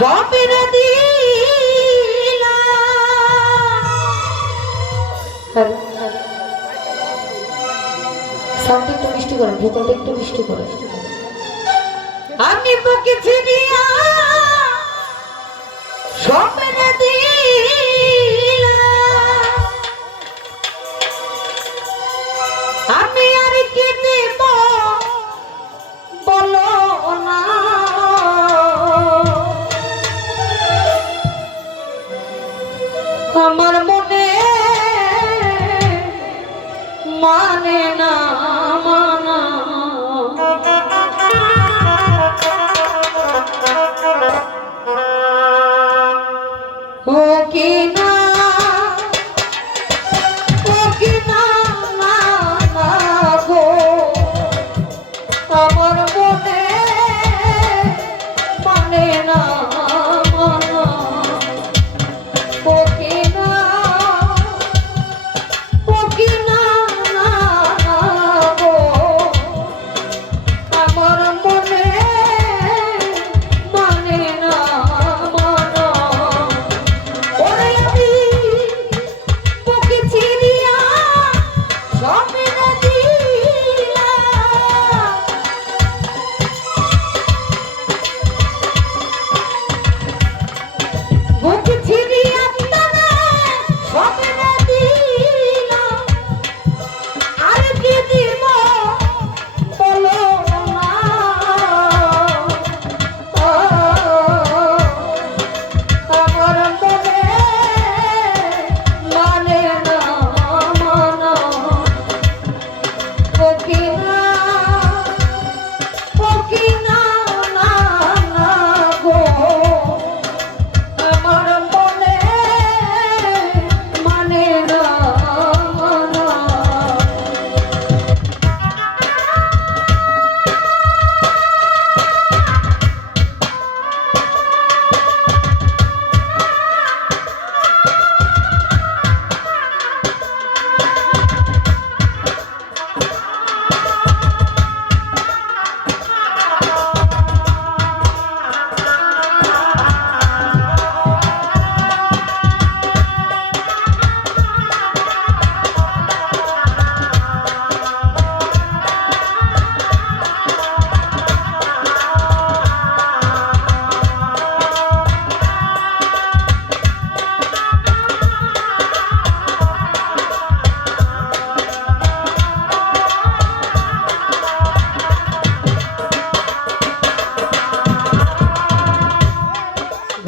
সবের দিলা সাউন্ড একটু মিষ্টি করেন, ভোকালটা একটু মিষ্টি করেন। আমি বুকে ছিড়িয়া সবের দিলা আমি আর কি দেব বলো না, আমার মনে মানে না মানা। ও কি না ও কি না না না গো, আমার মনে মানে না মানা। ও কি না ও কি না না না গো, আমার মনে মানে না মানা। ওরে আমি বুকে ছিড়িয়া সবের দিলা বুকে ছিড়িয়া তারে সবের দিলা আর কি দিব বলো না, আমার মনে মানে না মানা। ও কি না ও কি না না না গো, আমার মনে মানে না মানা।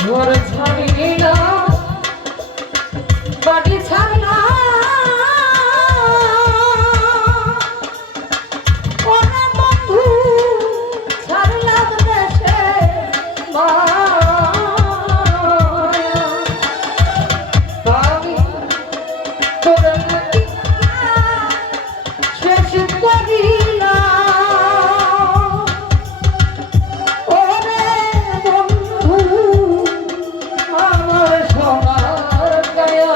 ঘর ছাড়িলা বাড়ি ছাড়লা ওরে বন্ধু ছাড়লাম দেশে মায়া। আমি তোর শেষ করিলাম ওরে বন্ধু আমার সোনার গায়া।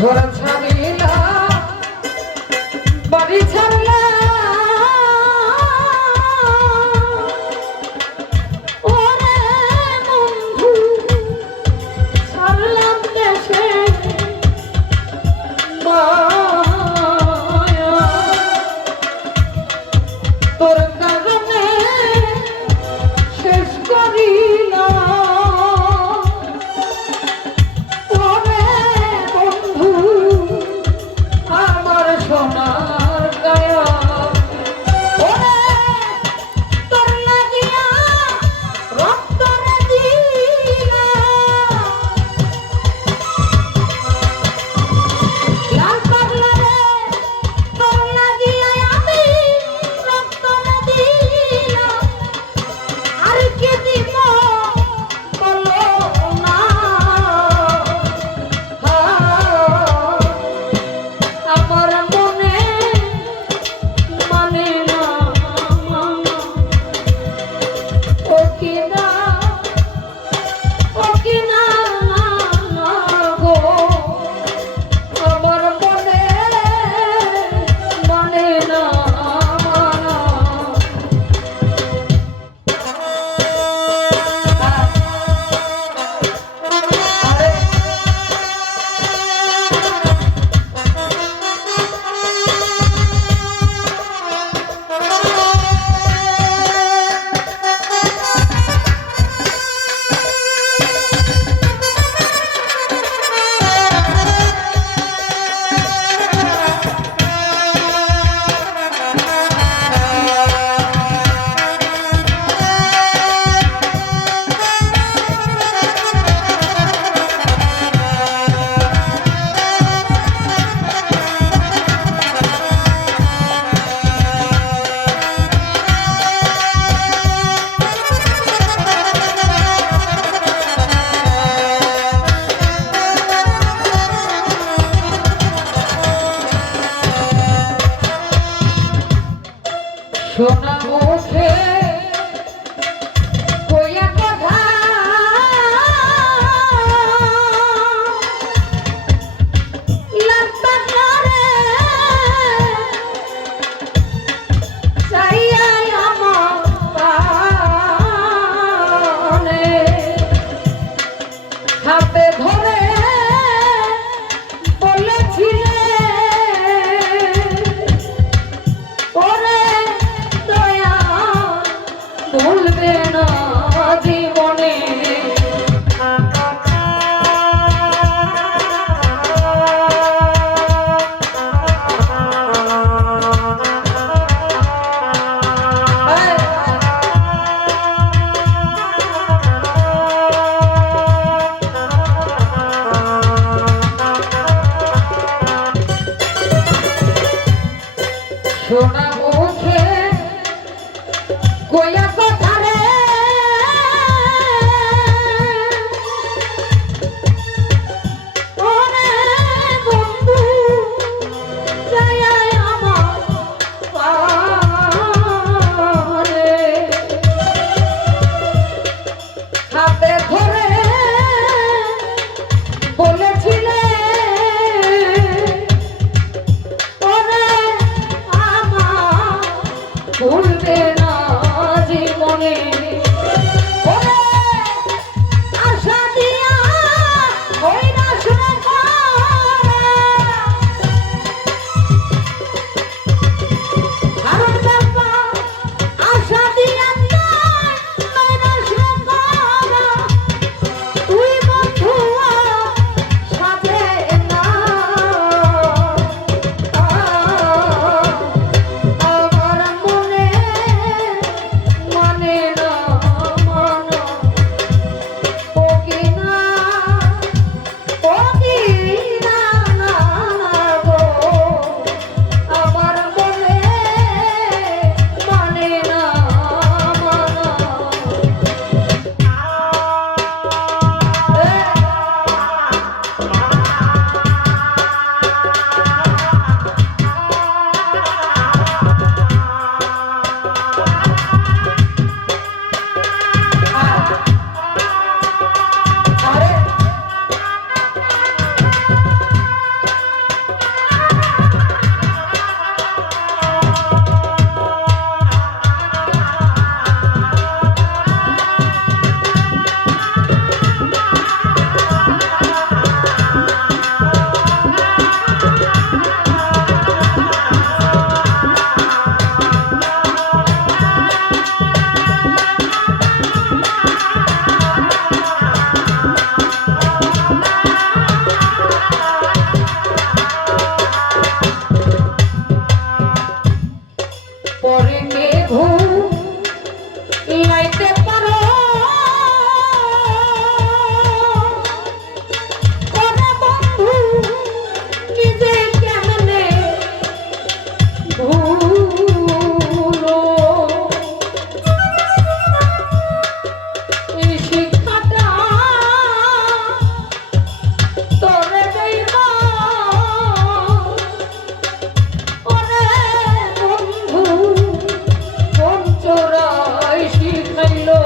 ঘর ছাড়িলা বাড়ি ছাড়লা ওরে বন্ধু ছাড়লাম দেশে মায়া। তোর কারণে শেষ করিলাম ওরে বন্ধু সোনা মুখে কইয়া কথা লাগতা করে চাইয়া আমার পানে হাতে ধরে বলেছিলে ওরে দয়া ভুলবে না জীবনে সোনা মুখে কইয়া কথা রে ওরে বন্ধু যাই আমার পারে হাতে ধরে বলেছিলে ভুলবে না জীবনে ওরে আশা দিয়া ওই না শুনে আশা দিয়া ওই না শুনে তুই বন্ধু সাথে না পরে কেহু লাইতে পারো ওরে বন্ধু নিজে কেমনে ভুলো এই শিক্ষাটা তোরে দেব ওরে বন্ধু কোন চোরাই শিখাইলো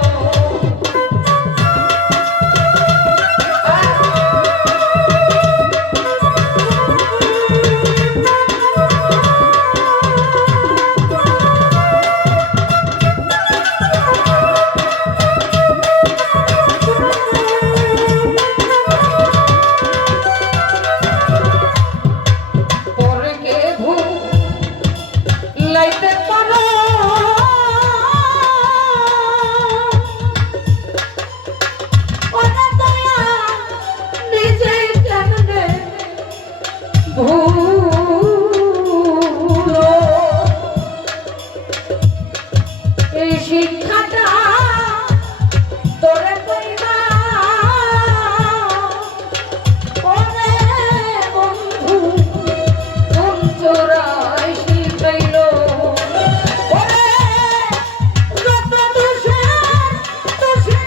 পরে কেহু লাইতে পারো ওরে দয়া নিজে কেমনে ভুলো এই শিক্ষাটা তোরে কইবা ওরে বন্ধু কোন চোরাই শিখাইলো ওরে যত দোষে দোষে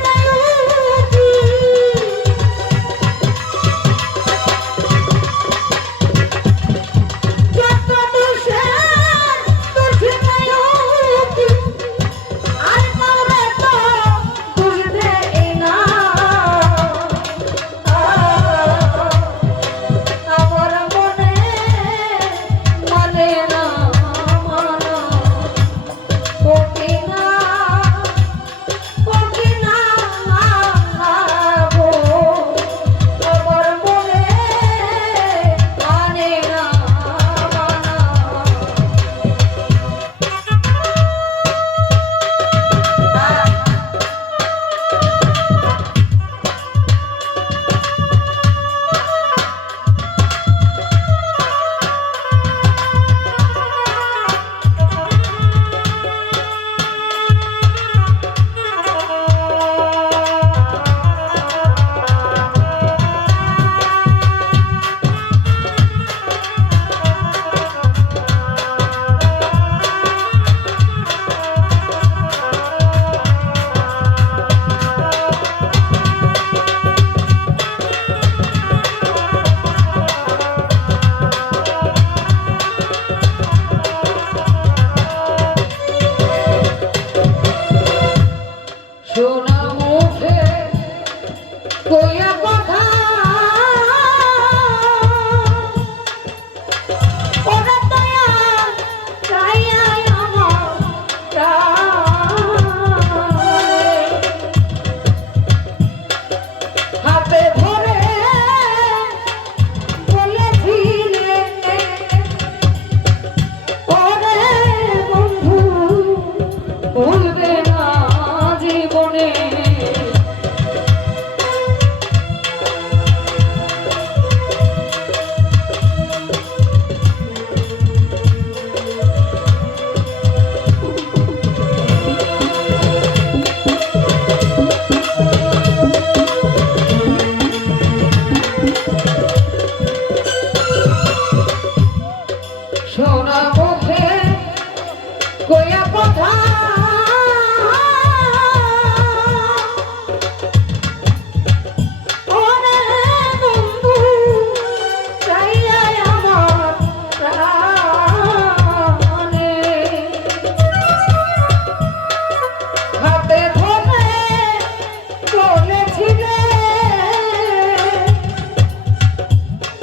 সোনা মুখে কইয়া কথা ওরে বন্ধু চাইয়া আমার প্রাণে হাতে ধরে বলেছিলে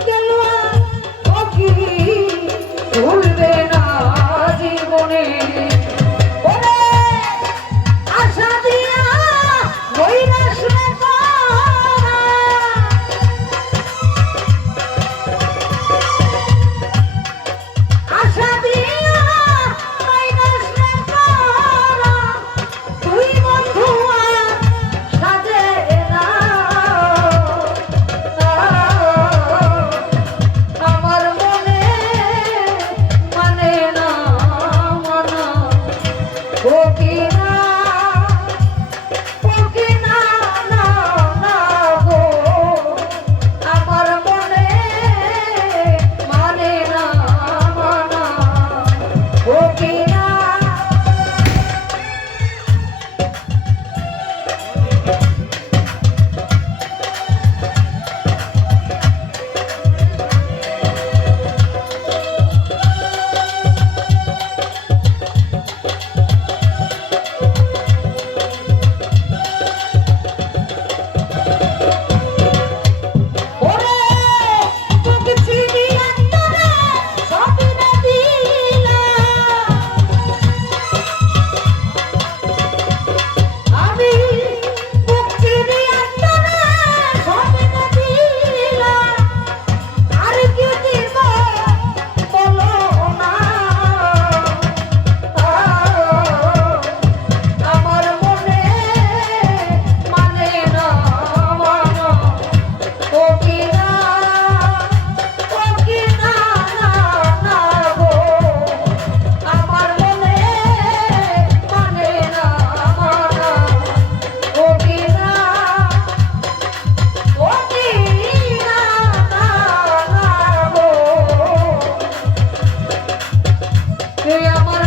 দেলোয়া ও কি ভুলবে না জীবনে ওরে আশা দিয়া বইরাস রে করা আশা দিয়া বইরাস রে করা তুই বন্ধু আর সাজে না আমার মনে মানে না মানা ও কি না না না গো আমার মনে মানে না মানা ও কি না ওরে বুক চিরিয়া তোরে সবিনে দিলা আমি বুক চিরিয়া তোরে সবিনে দিলা আর কি দিব বলো না আমার মনে মানে না মানা ও কি না না গো আমার মনে মানে না মানা ও কি না না গো তুই আমার